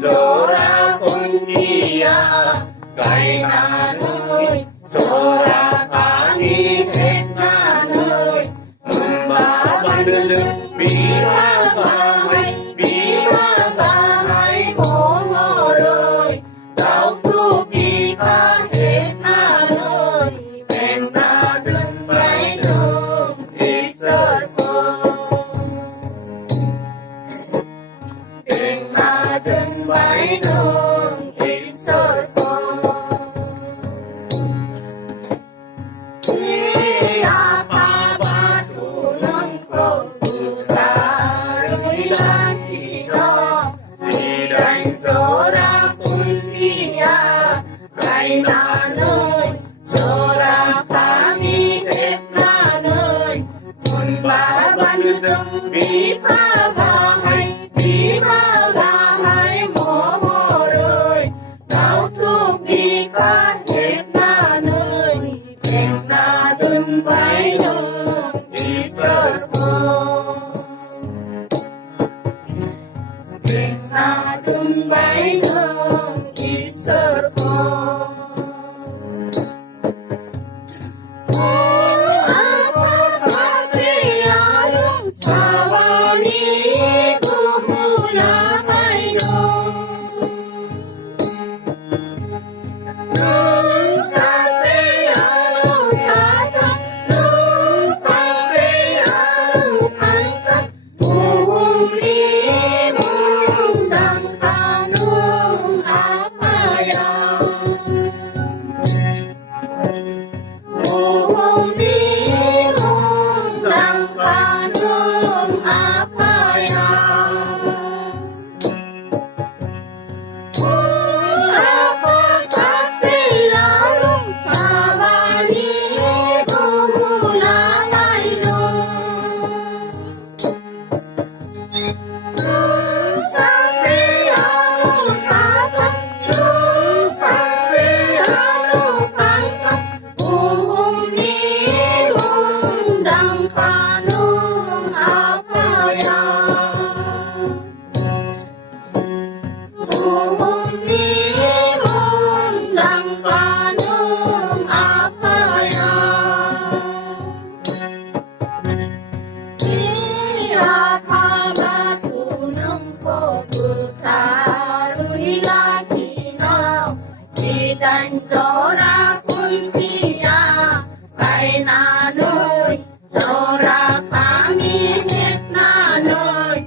Zora Kundia Kaina nơi Zora Kani Hekna nơi Ba ban đưa dưng Bí ba ta hay mô mô rồi Đau thu bí ba Hekna nơi Bên na đừng bay đường Đi sơ cô Bên na đừng bay đường Đi sơ cô Bí ba ga hay mô mô rồi Đau thuốc bí ba hết na nơi Em na đừng bay đường đi sơ cô Em na đừng bay đường đi sơ cô Zora Kundia Kaina nơi Zora Kami Hekna nơi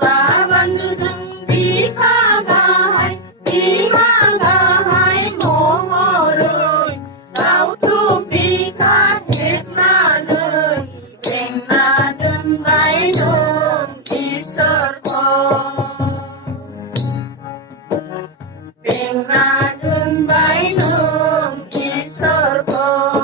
Ba ban đưa dưng bí ba ga hay mô mô rồi Đau thu bí ba Hekna nơi Em na đừng bay đường đi sơ cô Em na đừng bay đường đi sơ cô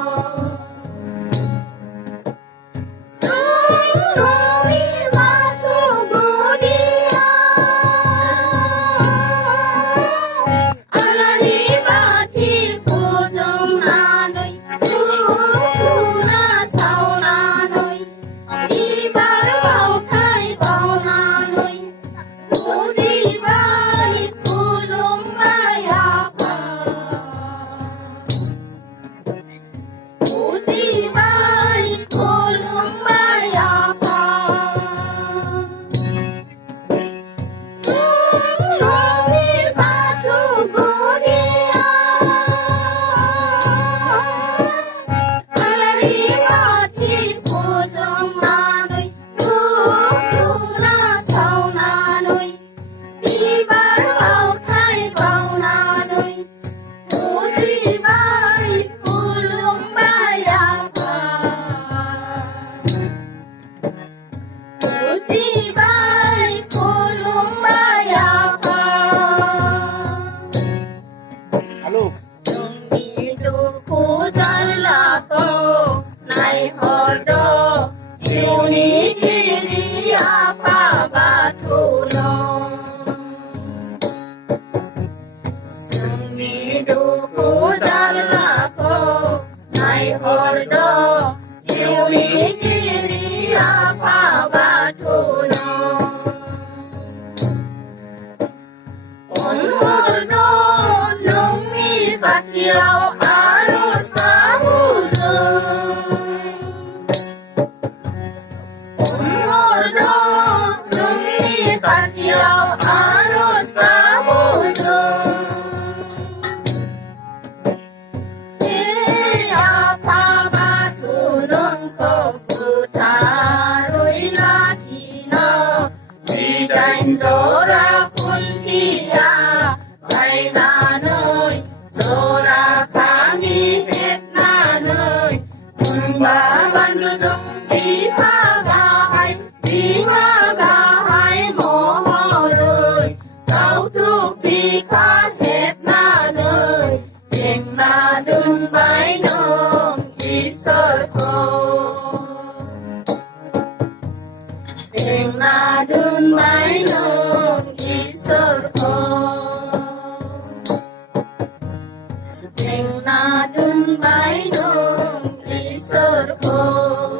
kasiau arus kamuzu umur dungi kasiau arus kamuzu apa batu nungko kutarui lakino si ganjora kuntia bay na nơi Sora kami hết na nơi ba ban tu dung đi pha ga hai mồ ho rồi tao tu pi ka hết na nơi tiếng na đun bay nong i sơ ko tiếng na đun bay nong i sơ ko tiếng na đun bay nong i sơ ko